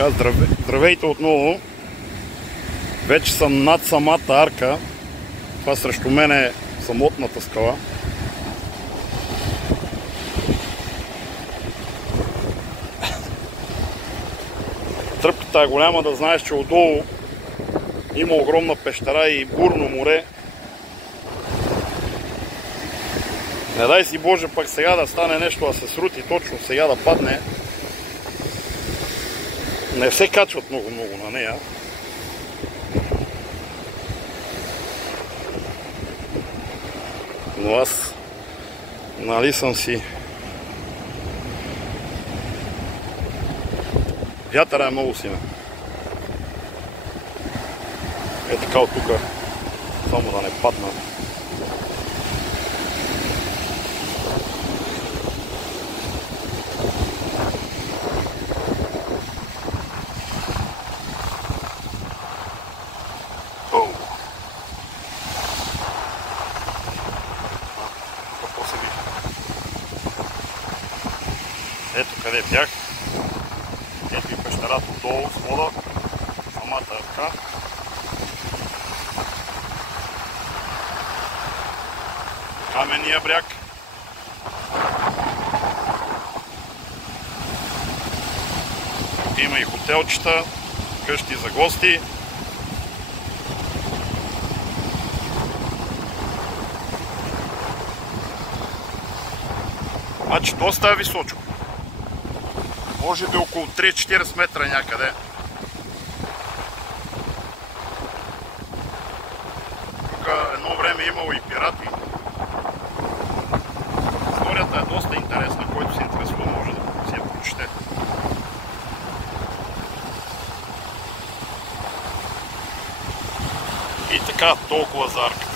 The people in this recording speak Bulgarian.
Така, здравейте отново. Вече съм над самата арка. Това срещу мен е самотната скала. Тръпката е голяма, да знаеш, че отдолу има огромна пещера и бурно море. Не дай си Боже пък сега да стане нещо, да се срути точно сега да падне. Не се качват много на нея. Но аз нали съм си... Вятъра е много силен. Е така от тук, само да не падна. Ето къде бях. Ето и пещерата отдолу с вода. Самата ръка. Каменния бряг. Тук има и хотелчета, къщи за гости. Значи доста е височко. Може би около 3-40 метра някъде. Тук едно време имало и пирати. Историята е доста интересна, който се интересува може да си я прочете. И така, толкова за арка.